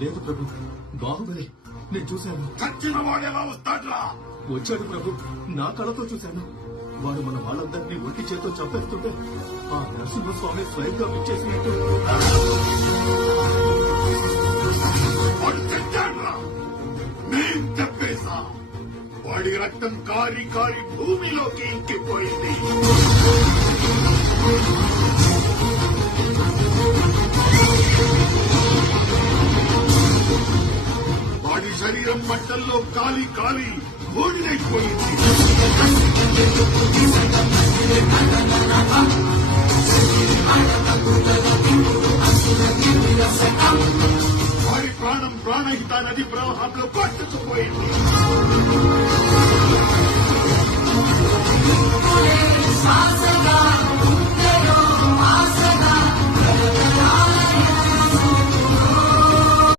లేదు ప్రభు, బాహుబలి నేను చూశాను. చచ్చిన వాడెలా వస్తాడ్రా? వచ్చాడు ప్రభు, నా కళతో చూశాను. వాడు మన వాళ్ళందరినీ ఒంటి చేతో చంపేస్తుంటే ఆ నరసింహస్వామి స్వయంగా విచ్చేసినట్టు. వాడు చచ్చాడ్రా, మేం చెప్పేశా. వాడి రక్తం కారి కారి భూమిలోకి ఇంకిపోయింది. వాడి శరీరం మంటల్లో కాలి కాలి బూడిదైపోయింది. వాడి ప్రాణం ప్రాణహిత నది ప్రవాహంలో పట్టుకుపోయింది. శ్వాసగా